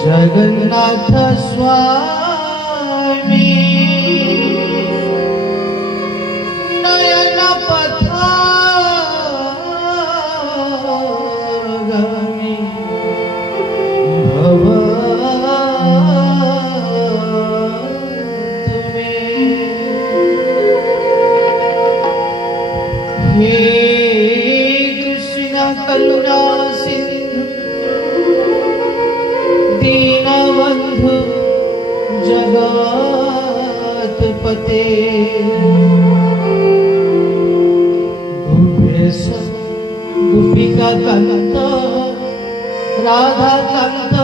जगन्नाथ स्वामी नयन पथगामी भव हे कृष्ण करुणा सिंधु दीनबंधु जगतपते गोपेश गोपिका कांत राधा कांत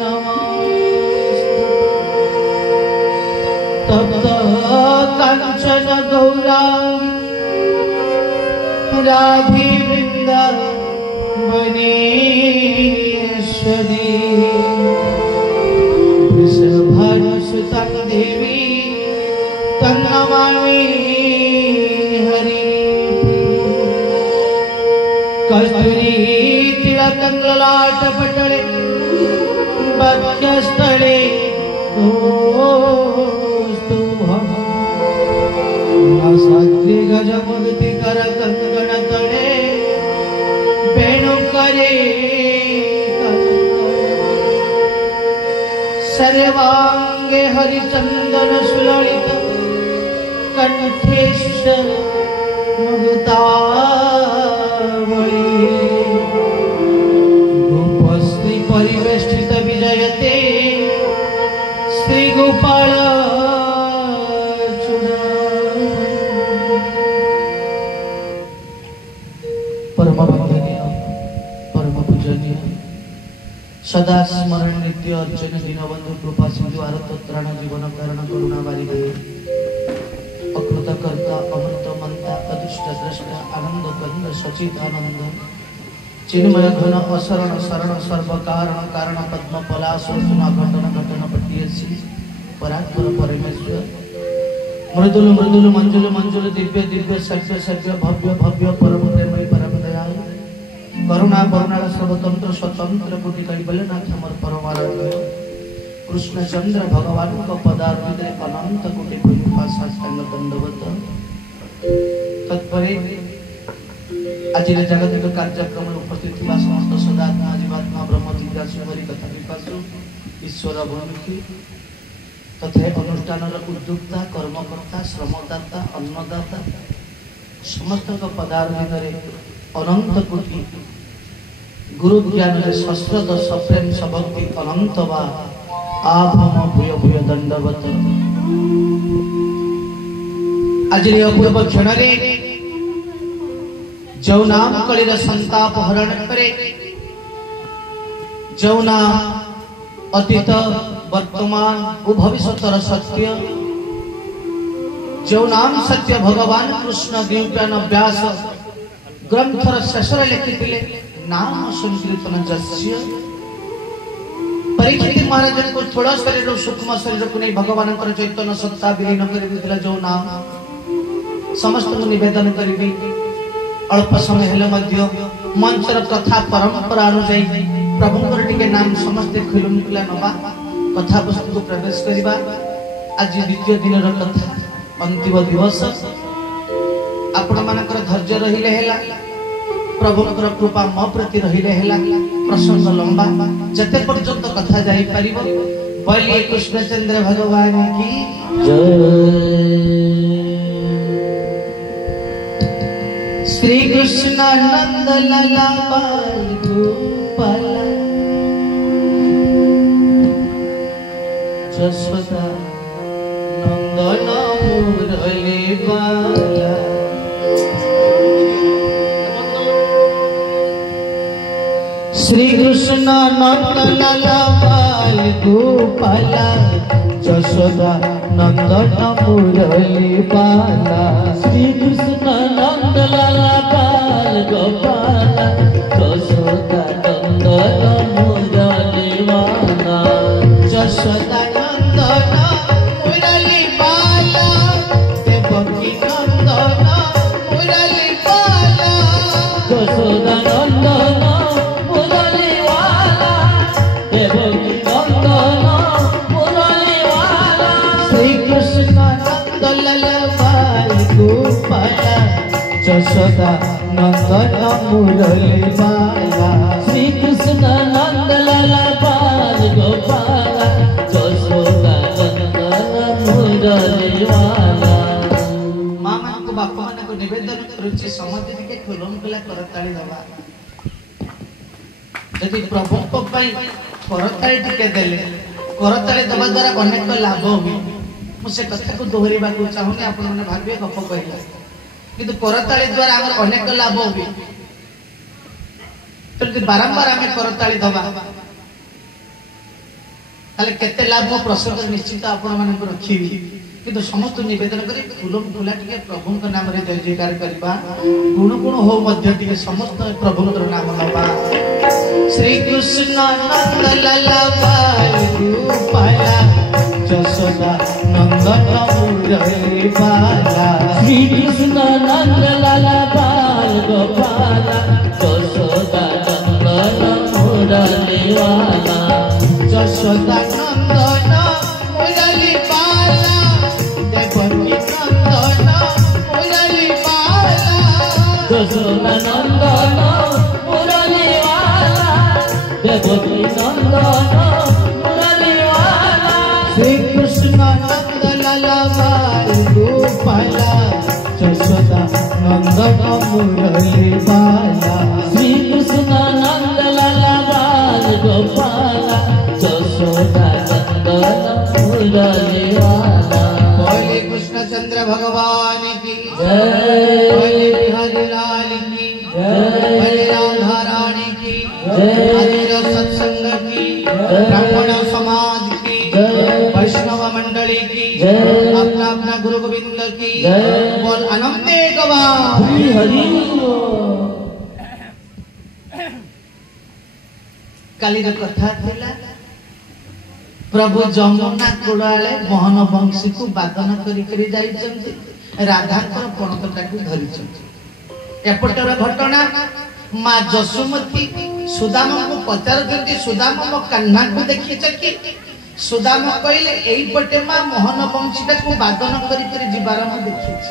नमस्ते तप्त कांचन गौरांगी राधे वृंदावनेश्वरी वृषभानुसुतं देवी तं नमामि हरि कस्तूरी तिलकं ललाटपटले वक्षस्थले कौस्तुभम् नासाग्रे गजमुक्ति कर कंकण तले वेणुकरे सर्वांगे हरिचंदन सुललित कंठेश मुक्तावली गोपश्री परिवेष्टित विजयते श्री गोपाल सदा स्मरण नित्य अर्चन दीनबंधु कृपा सिंधु आरतत्राण जीवन कारण करुणा बारिधे अकृत कर्ता अमृत मंता अदृष्ट द्रष्टा आनंद कंद सचित आनंद चिन्मय घन असरण शरण सर्व कारण कारण पद्म पलाशोना घटन घटन पट्टियसी परात्पर परमेश्वर मृदुल मृदुल मंजुल मंजुल दिव्य दिव्य सभ्य सभ्य भव्य भव्य परम प्रेमय परम दयालु करुणा करुणाल सर्वतंत्र स्वतंत्र कोटि कैबल्यनाथ हमर परमाराध्य कृष्णचंद्र भगवान को पदार्थ अनंत कोटि साष्टांग दंडवत तत्परे आज जागतिक कार्यक्रम उपस्थित थिला समस्त सदात्मा जीवात्मा ब्रह्म जिज्ञासु हरि कथा विकासु ईश्वर अभिमुखी तथा अनुष्ठान उद्योक्ता कर्मकर्ता श्रमदाता अन्नदाता समस्त पदार्थ अनंत कोटि गुरु ज्ञान शस्त्रद सप्रेम सभक्ति अनंत वा आभम भूय भूय दंडवत। आज अपूर्व क्षण जो नाम कलिर संताप हरण करे, जो नाम अतीत वर्तमान और भविष्यतर सत्य, जो नाम सत्य भगवान कृष्ण द्वीपान व्यास ग्रंथर शेष लिखिथिले नाम संकीर्तन जस्य। परीक्षित महाराज को थोड़ा शरीर सूक्ष्म शरीर को नहीं भगवान चैतन्य सत्ता विलीन कर जो नाम समस्त को निवेदन करी अल्प समय हेले मंचर कथा परंपरा अनुसार प्रभुंकर टिके नाम समस्त खुलुमुखुला नवा कथा वस्तु को प्रवेश करवा। आज द्वितीय दिन कथा अंतिम दिवस आपण मानकर धैर्य रहिले हेला, प्रभुंकर कृपा मो प्रति रहिले हेला। प्रसंग लंबा जते पर्यंत कथा जाई परिबो। बोलिए कृष्णचंद्र भगवान की जय। श्री कृष्ण नंद लाला बाल गोपाल जसोदा नंदन मुरली बाला। श्री कृष्ण नंद लाला बाल गोपाल जसोदा नंदन मुरली बाला। श्री कृष्ण नंद लाला बाल गोपाल जसोदा नंदन मुरली बाला। जसोदा नंदन मुरली बाला देवकी नंदन मुरली बाला। जसोदा नंदन मुरली बाला देवकी नंदन मुरली बाला। श्री कृष्ण नंद लाला बाल गोपाल जसोदा नंदन मुरली बाला। श्री कृष्ण नंद लाला बाल गोपाल जसोदा नंदन मुरली बाला। माँ मान को बापा मान को निवेदन करुच्ची समझे के खुलम खुला करताली दबा। यदि प्रभु को पाई करताली टिके देले करताली दबा द्वारा अनेक लाभ हुए। मुझे कथा को दोहरिबा को चाहूनी आपण माने भाबिए गप कहला किंतु करताली द्वारा हमर अनेक लाभ हुए। तो यदि बारंबार हमें करताली दबा ताले केते लाभ प्रसंग निश्चित आपण माने को रखिबी। किंतु समस्त निवेदन करी फूलम फूला टिके प्रभु नाम रे जय जयकार करबा। गुण गुण हो मध्य टिके समस्त प्रभु नाम नबा। श्री कृष्ण नंद लाला बाल गोपाल जसोदा नंदन मुरली बाला। श्री कृष्ण नंद लाला बाल गोपाल जसोदा नंदन मुरली बाला। जसोदा नंदन मुरली बाला देवकी नंदन मुरली बाला। जसोदा नंदन मुरली बाला देवकी नंदन मुरली बाला। श्री कृष्ण नंद लाला बाल गोपाल जसोदा नंदन मुरली बाला। श्री कृष्ण नंद लाला बाल गोपाल जसोदा नंदन मुरली बाला। बोले कृष्णचंद्र भगवान की जय। बोले बिहारी लाल की जय। बोले राधा रानी की जय। आदिर सत्संग की ब्राह्मण समाज की वैष्णव मंडली की अपना अपना गुरु गोविंद की बोल अनंते गवा। हरि हरि काली कथा थिला प्रभु जमुना कूड़ाले मोहन वंशी को बादन करी करी जाइछन्ति राधा को पणतटा को धरिछन्ति। एपटर घटना मां जसुमती सुदामा को पचारछन्ति सुदामा मो कन्हा को देखिछ कि सुदामा कहले एई पटे मां मोहन वंशीटा को बादन करी करी जिबार म देखिछ।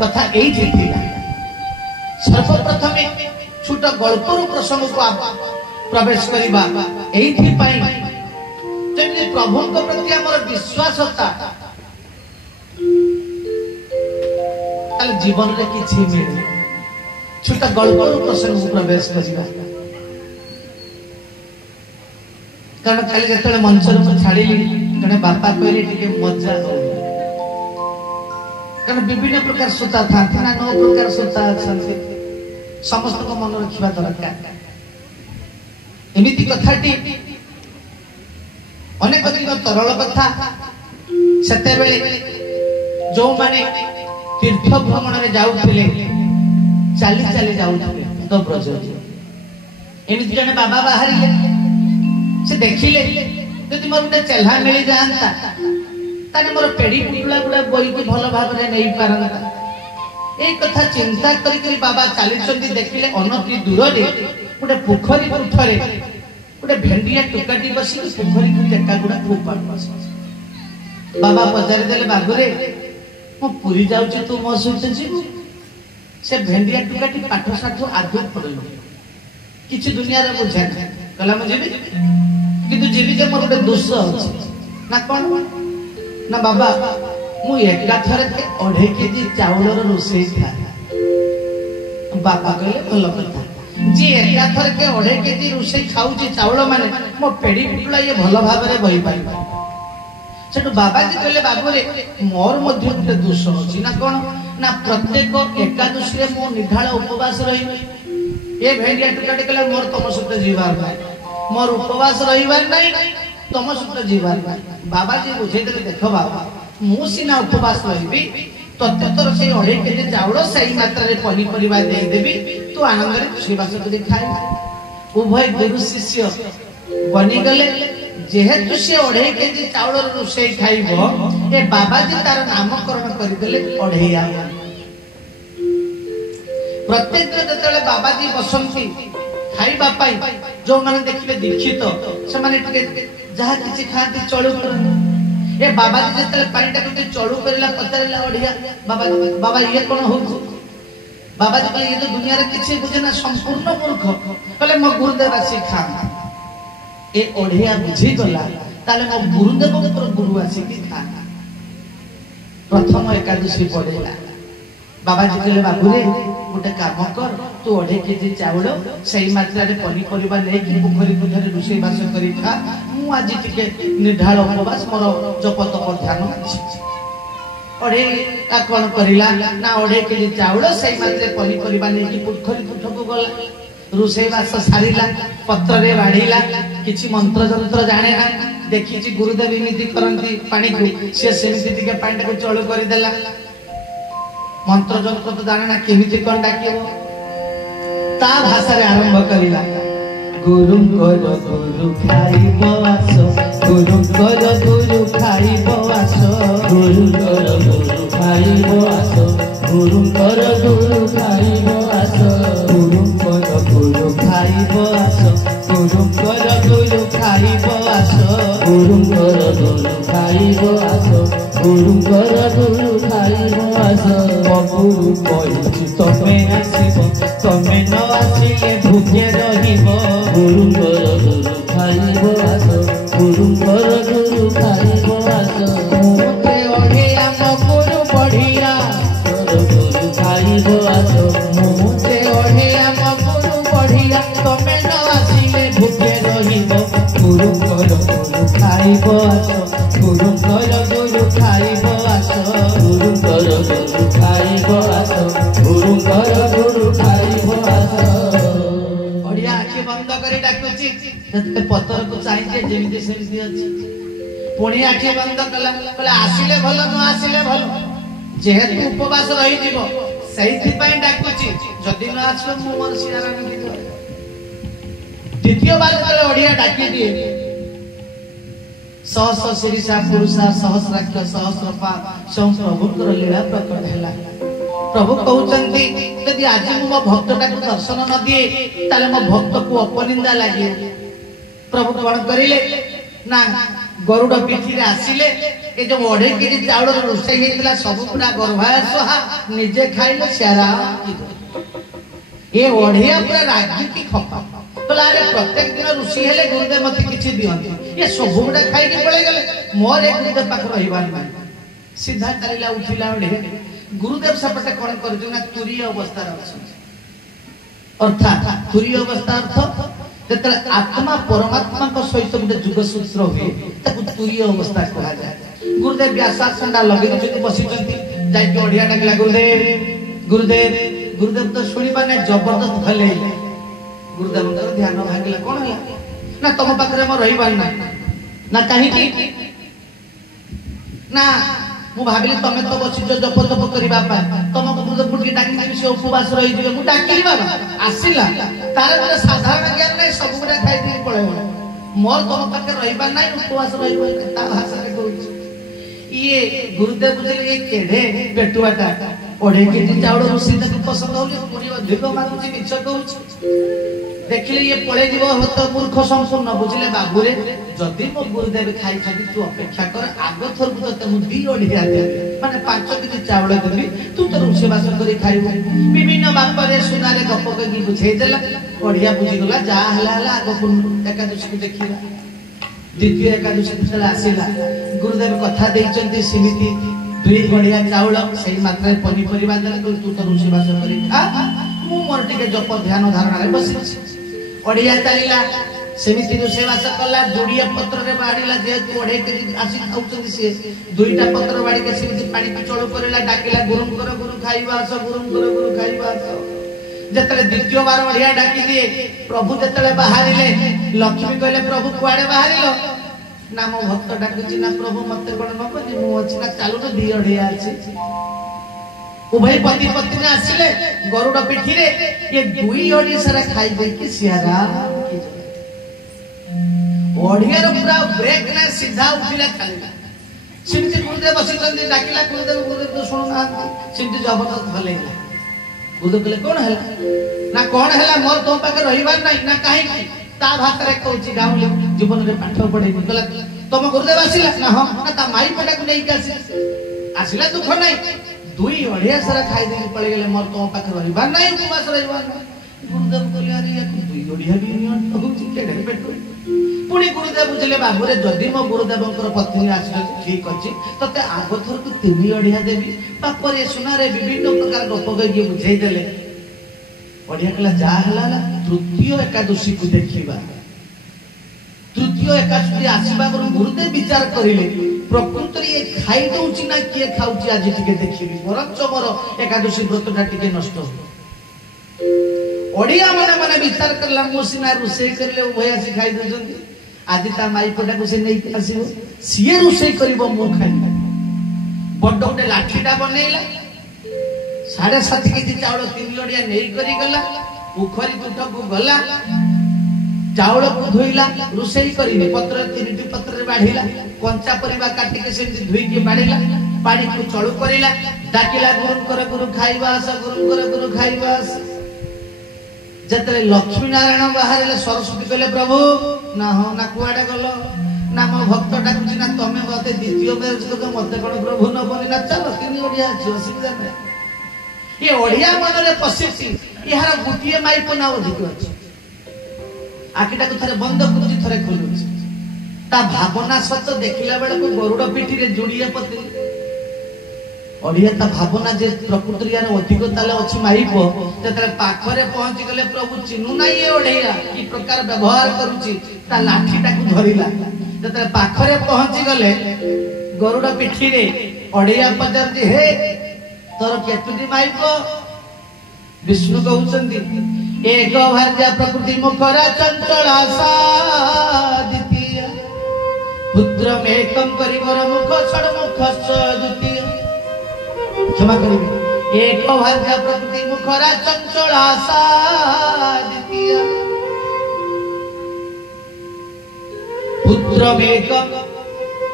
कथा एई थिला। सर्वप्रथम छोट गल्पर प्रसंग को प्रवेश करबा एई पई जेमि प्रभु को प्रति हमर विश्वासता ताले जीवन रे किछि मिले छोटा गल्प प्रसंग प्रवेश करिबा कारण खाली जतले मंच रे छाड़िली जने बापा कहले टिके मजा हो कारण विभिन्न प्रकार सुता था ना 9 प्रकार सुता अछि समस्त को मन रखिबा दरकार एमिति कथाटी अनेक दिन तरल कथा सेते बेले जो माने तीर्थ भ्रमण रे जाउथिले चाली चाली जाउथिले तो ब्रज एमिति जने बाबा बाहरिले से देखिले यदि मोर गुटे चेल्हा मिली जाता ताने मोर पेड़ी पुटला गुडा बोई के भल भाव रे नै पारंता ए कथा चिंता करी करी बाबा चाली चंदी देखिले अनति दूर रे गुटे पोखरी पुठरे गुटे भेंडिया टुकाटी बसी पोखरी को टेका गुडा फुपाड़ बस बाबा पचारि देले बागुरे मो पुरी जाउची तू मो सहित जीवु से भेंडिया टुकाटी पाठ साठ आदु पड़लो किछि दुनिया रे बुझे कला म जेबी किंतु जेबी जे मोर गोटे दोष अछि ना कोन ना बाबा मु एका थरे के 2.5 केजी चावल रो रोसई खा बाबा कहले भल कथा जे एका थरे के 2.5 केजी रोसई खाउची चावल माने मो पेड़ी पुटला ये भल भाव रे बही पाइबा सेटु बाबा जी कहले बाबू रे मोर मध्य गोटे दोष अछि ना कोन ना प्रत्येक एकादशी रे मो निढाळ उपवास रही ए भेंडिया टुकाटे कहले मोर तम सहित जीवार नाही मोर उपवास रहिबार नाही तम सहित जीवार नाही बाबा जी बुझे देले देखो बाबा मु सिना उपवास रहिबी तत्ते तोर से 2.5 केजी चावल सही मात्रा रे पनी परिवा दे देबी तू आनंद रे खुशी बास करी खाइ उभय गुरु शिष्य बनी गले जेहेतु से 2.5 केजी चावल रोसई खाइबो ए बाबा जी तार नामकरण करि देले 2.5 प्रत्येक जतले बाबा जी बसंती खाइबा पाई जो माने देखिले दीक्षित से माने टिके जहा किछि खाती चळु कर ए बाबा जी जतले पानीटा के चळु करला पतरला ओढिया बाबा बाबा ये कोन हो बाबा जी कहले ये तो दुनिया रे किछि बुझे ना संपूर्ण मूर्ख कहले मो गुरुदेव आसी खा ए ओढिया बुझी गला ताले मो गुरुदेव के गुरु आसी की खा प्रथम एकादशी पड़ेला बाबा जी कहले बाबू रे गोटे काम कर तू 2.5 केजी चावल सही मात्रा रे पनी परिबा नै कि पोखरी पुठरे रुसई बास करी खा मु आज टिके निर्धाळ उपवास मोर जप तप ध्यान अछि ओढे का कोन करिला ना 2.5 केजी चावल सही मात्रा रे पनी परिबा नै कि पोखरी पुठको गला रुसई बास सारिला पत्र रे बाढीला किछि मंत्र जंत्र जाने ना देखिछि गुरुदेव इमिति करंती पानी को से सेमिति टिके पानी को चळु करि देला मंत्र जंत्र तो जाने ना केमिति कोन डाकियो ता भाषा रे आरंभ करिला गुरु गुरु खाइबो आसो गुरु खाइबो आसो गुरु खाइबो आसो गुरु खाइबो आसो गुरु खाइबो आसो गुरु खाइबो आसो गुरु खाइबो आसो गुरु खाइबो आसो गुरु कहि तमे आसीबो तमे न आसीले भूखे रहिबो गुरु खाइबो आसो गुरु खाइबो आसो मोते ओढे आम गुरु बढ़िया गुरु खाइबो आसो मोते ओढे आम गुरु बढ़िया तमे न आसीले भूखे रहिबो गुरु खाइबो आसो गुरु खाइबो आसो गुरु खाइबो आसो गुरु खाइबो आसो बढ़िया आखि बंद करी डाकुची जते पत्थर को चाहिए जेमिति सेमिति अछि पुणी आखि बंद कला कहले आसिले भलो न आसिले भलो जेहेतु उपवास रही जीवो सेहिथि पई डाकुची जदि न आछो मु मोर सियारा नि द्वितीय बार करे ओडिया डाकी दिए सहस्र शिरीषा पुरुषा सहस्राक्ष सहस्रपा सब प्रभुकर लीला प्रकट हैला प्रभु कहउचंती यदि आज मो भक्तटा को दर्शन न दिए ताले मो भक्त को अपनिंदा लागे प्रभु कोन करिले ना गरुड़ पीठी रे आसिले ए जो 2.5 केजी चावल रोसई हेतला सब पूरा गर्भाशहा निजे खाइले सारा ए ओढिया पूरा राजनीति खपा अरे प्रत्येक दिन ऋषि हेले गुरुदेव मत किछि दियंती ये सब गुडा खाइ के पळे गेले मोर एक गुरुदेव पाख रहिबार नै सीधा चलिला उठिला ओढे गुरुदेव सेपटे कौन कर तुरीय अवस्था अर्थात तुरीय अवस्था अर्थ जो आत्मा परमात्मा सहित गोटे जुगसूत्र हुए तुरीय अवस्था कहा जाए। गुरुदेव व्यासासंडा लगे बसी जाइए डाकिला गुरुदेव गुरुदेव गुरुदेव तो शुणा ना जबरदस्त भले गुरुदेव ध्यान भागिला कौन है ना तुम पाखे मोर रही ना कहीं ना मु भाविली तमे तो बसी जप जप करबा तुमको गुरुदेव डाकी से उपवास रही मु डाकिली बाबा आसिला तार गोटे साधारण ज्ञान नहीं सब गुड़ा खाई पड़े मोर तुम पाखे रही ना उपवास रही भाषा ये गुरुदेव बुझे ये केढ़े पेटुआटा ओढ़े के चाउल रोषे पसंद होली अधिक मानुची मिछ कहूँ देखिले ये पड़े जीव तो मूर्ख संपूर्ण बुझले बाबूरे जदि मो गुरुदेव खाई तू अपेक्षा कर आग थर को ते मु दी ओढ़िया देबी माने 5 केजी चावल देबी तू तो रोषे बास करी खाइबो विभिन्न बापरे सुनारे गप कगी बुझाई देला ओढ़िया बुझी गला जा हला हला आग एकादशी को देखिबा द्वितीय एकादशी कुशल आसिला गुरुदेव कथा देइचंती सिमिति दुई गड़िया चाउल सही मात्रा पनीपरिबा देला तू तो रोषे बास करी खा मु मोर टिके जप ध्यान धारणा रे बसी ओडिया चलीला सेमिति रोषे बास कला जोड़िया पत्र रे बाड़ीला जे ओढ़े के आसी खाउचंती से दुईटा पत्र बाड़ी के सेमिति पानी पिचोळ करेला डाकिला गुरुम कर गुरु खाइबा आस गुरुम कर गुरु खाइबा आस जतले द्वितीय बार ओढ़िया डाकी दिए प्रभु जतले बाहरिले लक्ष्मी कहले प्रभु कुआडे बाहरिलो ना मो भक्त डाकुची ना प्रभु मते कोन नबनी मु अछि ना चालू न दी ओढ़िया अछि उभय पति पत्नी आसिले गरुड़ पिठी रे ये दुई ओढ़ी सारा खाई दे कि सियारा ओढ़िया रो पूरा ब्रेक ना सीधा उठिला खालीला सिमति गुरुदेव बसितंदी डाकिला गुरुदेव तो सुनु ना सिमति जबरदस्त भलेला गुरुदेव कहले कोन हला ना कोन हला मोर तो पाके रहिबार नाही ना काहे की ता भात रे कहूची गाउली जीवन रे पाठ पढे कहला तुम गुरुदेव आसिला ना हम ना ता माई पटा को नहीं आसिला दुख नहीं दुई ओढ़िया सारा खाई दे पड़े गले मोर तो पाखे रहिबार नाही उपवास रहिबार गुरुदेव कहले अरे या दुई ओढ़िया भी नियन होची केडे पेट पुणी गुरुदेव बुझले बाबूरे जदि मो गुरुदेवंकर पत्नी आसिले ठीक अछि तते आगो थर को 3 ओढ़िया देबी पापरे सुनारे विभिन्न प्रकार गप गई बुझाई देले ओढ़िया कला जा हला तृतीय एकादशी को देखिबा तृतीय एकादशी आसीबा गुरुदेव विचार करिले प्रकृत ये खाई दउची ना किए खाउची आज टिके देखिबी मोरच मोर एकादशी व्रतटा टिके नष्ट ओडिया माने माने विचार करला मोसिना रुसे करले उभय आसी खाई दउचंती आज ता माई पटा को से नहीं आसीबो सिए रुसे करबो मो खाई बड्ड गोटे लाठीटा बनेइला 7.5 केजी चावल 3 ओडिया नेई करी गला पोखरी तुठ को गला चावल को धोइला रुसेई करिने पत्र 3टी पत्र रे बाढिला कंचा परिबा काटी के से धोई के बाढिला पानी को चळु करिला डाकिला गुरु खाइबा आस गुरु खाइबा आस जतरे लक्ष्मी नारायण बाहरले सरस्वती कहले प्रभु ना हो ना कुआडे गलो ना मो भक्त डाकुची ना तमे मते द्वितीय बेर तो मते कोन प्रभु न बनी ना चलो 3 ओडिया असुविधा नहीं ये ओडिया मन रे पसिसी इहार गुटिए माई पना अधिक अछि आखिटा को थरे बंद कुची थरे खोलुची ता भावना सत देखिला बेले को गरुड़ पिठी रे जोड़िया पते ओडिया ता भावना जे प्रकृति यार अधिक ताले अछि माईपो जतरे पाखरे पहुंची गले प्रभु चिनु ना ये ओडिया की प्रकार व्यवहार करूची ता लाठीटा को धरिला जतरे पाखरे पहुंची गले गरुड़ पिठी रे ओडिया पजर जे हे तोर केतुदी माईपो विष्णु कहउचंदी एक भार्या प्रकृति मुखरा चंचला द्वितीय पुत्र मेकम करिवर मुख छड़ मुख द्वितीय क्षमा करिबे एक भार्या प्रकृति मुखरा चंचला द्वितीय पुत्र मेकम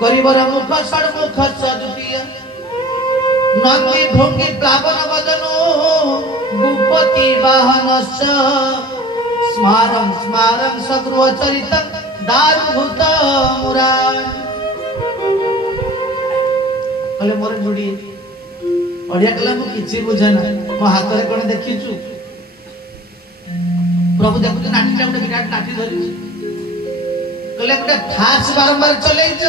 करिवर मुख छड़ मुख द्वितीय नंदी भृंगी प्लावन वदनो भूपति वाहनश्च स्मारं स्मारं सगृह चरितं दारुभूत मुरारी कले मोर जोड़ी ओडिया कला मु किछि बुझना मो हाथ रे कोन देखिछु प्रभु देखु नाठी टा विराट नाठी धरि कले गोटे फास बारंबार चलेइछ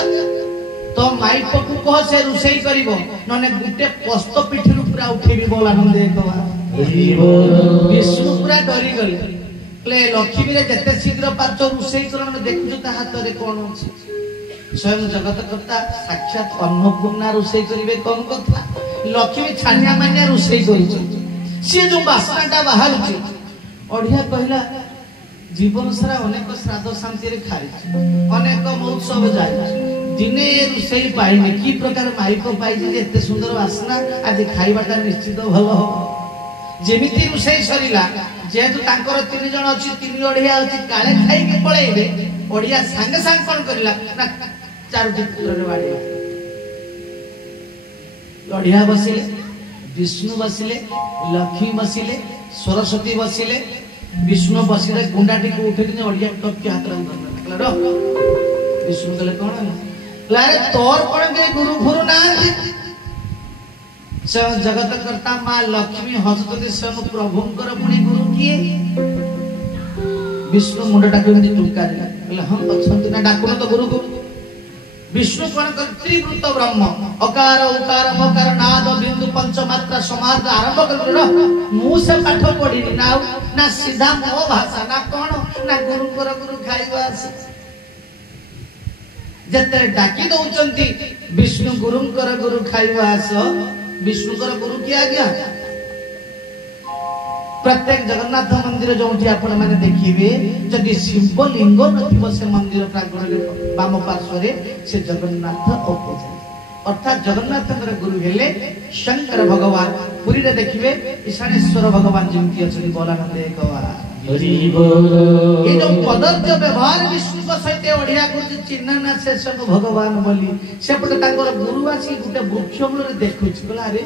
तो माई पकु कह से रुसई करिवो नने गुटे पस्त पिठिरु पूरा उठेबी बोल आनंद कवा हरि बोल विष्णु पूरा डरी गले कहले लक्ष्मी रे जते शीघ्र पाच रुसई करण देखु ता हाथ रे कोन अछि स्वयं जगत कर्ता साक्षात अन्नपूर्णा रुसई करिवे कोन कथा लक्ष्मी छानिया मानिया रुसई करू से जो बासनाटा बाहर छी ओढ़िया कहला जीवन सारा अनेक श्राद्ध शांति रे खाई अनेक महोत्सव जाय दिने रुसई पाइने की प्रकार माइक पाई जे एते सुंदर वासना आज खाइबाटा निश्चित भलो हो जेमिति रुसई सरीला जेतु तांकर तीन जण अछि तीन ओढ़िया अछि काळे खाई के पळेइबे ओढ़िया संग संग कोन करिला ना चारोटी पुत्र रे बाड़िया ओढ़िया बसिले विष्णु बसिले लक्ष्मी बसिले सरस्वती बसिले विष्णु बसिले गुंडाटी को उठे कि ओढ़िया टप के हाथ रख रो विष्णु कहले कोन लारे तोर कोन के गुरु गुरु ना स्वयं जगत कर्ता मां लक्ष्मी हसुती स्वयं प्रभुंकर पुणी गुरु किए विष्णु मुंड टाके टुका दिला कहले हम अछंती ना डाकुन तो गुरु को विष्णु कोन कर त्रिवृत ब्रह्म अकार उकार मकार नाद बिंदु पंच मात्रा समाज आरंभ कर रो मु से पाठ पढी ना सीधा मो भाषा ना कोन ना गुरु कर गुरु खाइबास जते डाकी दउचंती विष्णु गुरुंकर गुरु खाइबास विष्णु कर गुरु किया गया प्रत्येक जगन्नाथ मंदिर जो आपण माने देखिबे जदि शिवलिंग नथिबो से मंदिर प्रांगण रे वाम पार्श्व रे से जगन्नाथ अपोजिट अर्थात जगन्नाथ गुरु हेले शंकर भगवान पुरी रे देखिबे ईशानेश्वर भगवान जेमति अछि बोलानंद एकवा हरि बोल ये जो पदर्थ व्यवहार विष्णु को सहित ओढ़िया को चिन्ह ना से सब भगवान बोली सेपटे ताकर गुरुवासी गुटे वृक्ष मूल रे देखुछ बोला रे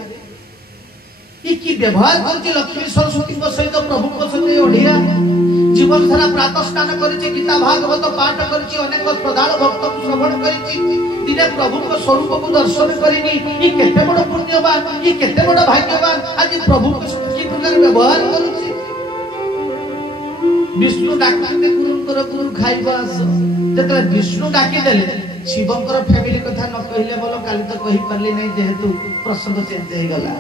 ये की व्यवहार करछि लक्ष्मी सरस्वती को सहित प्रभु को सहित ओढ़िया जीवन सारा प्रातः स्नान करछि गीता भागवत पाठ करछि अनेक श्रद्धालु भक्त को श्रवण करछि दिने प्रभु को स्वरूप को दर्शन करिनी ये केते बड़ पुण्यवान ये केते बड़ भाग्यवान आज प्रभु को की प्रकार व्यवहार करछि विष्णु डाकते गुरुंकर गुरु खाइबास जतरा विष्णु डाकी देले शिवंकर फैमिली कथा न कहिले बोलो काली तो कहि परली नै जेहेतु प्रसंग चेंज हे गला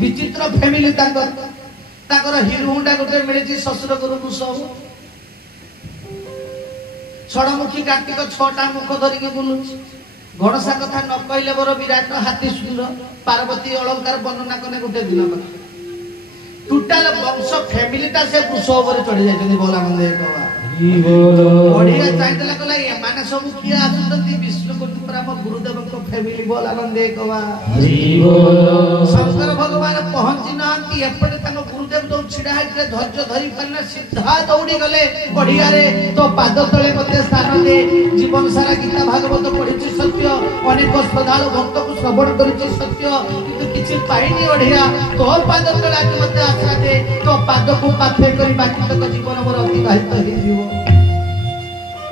विचित्र फैमिली ताकर हिरुंडा गोटे मिलिछि ससुर गुरु मुसौ छड़मुखी कार्तिक 6टा मुख धरि के बुलुछि गणसा कथा न कहिले बर विराट हाथी सुंदर पार्वती अलंकार वर्णना कने गोटे दिन कथा टोटल वंश फैमिलीटा से पुष्प ऊपर चढ़ी जाइछन बोला मंदे कवा ओढ़िया चाइतला कला ये माने सब किया आसुतंती विष्णु को परम गुरुदेव को फैमिली बोला मंदे कवा शंकर भगवान पहुंची नांती एपटे तनो गुरुदेव तो छिडा है धैर्य धरि पन्ना सीधा दौड़ी गले ओढ़िया रे तो पाद तले मते स्थान दे जीवन सारा गीता भागवत पढ़िछि सत्य अनेक श्रद्धालु भक्त को श्रवण करिछि सत्य किंतु किछि पाइनी ओढ़िया तो पाद तले मते आश्रा दे तो पाद को पाथे करी बाकी तक जीवन मोर अतिबाहित हे जीव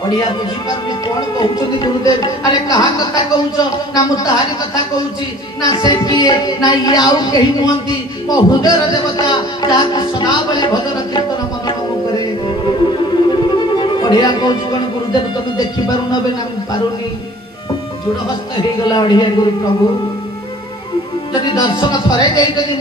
ओढ़िया बुझी पारनी कोन कहउछथि गुरुदेव अरे कहा कथा कहउछ ना मु तहारी कथा कहउछि ना से किए ना ये आउ केहि नुहंती मो हृदय देवता जाक सदा बले भजन कीर्तन मनन करे ओढ़िया कहउछ कोन गुरुदेव तुम देखि पारु नबे ना पारुनी जुड़ हस्त हे गला ओढ़िया गुरु प्रभु जदि दर्शन थरे देई जदि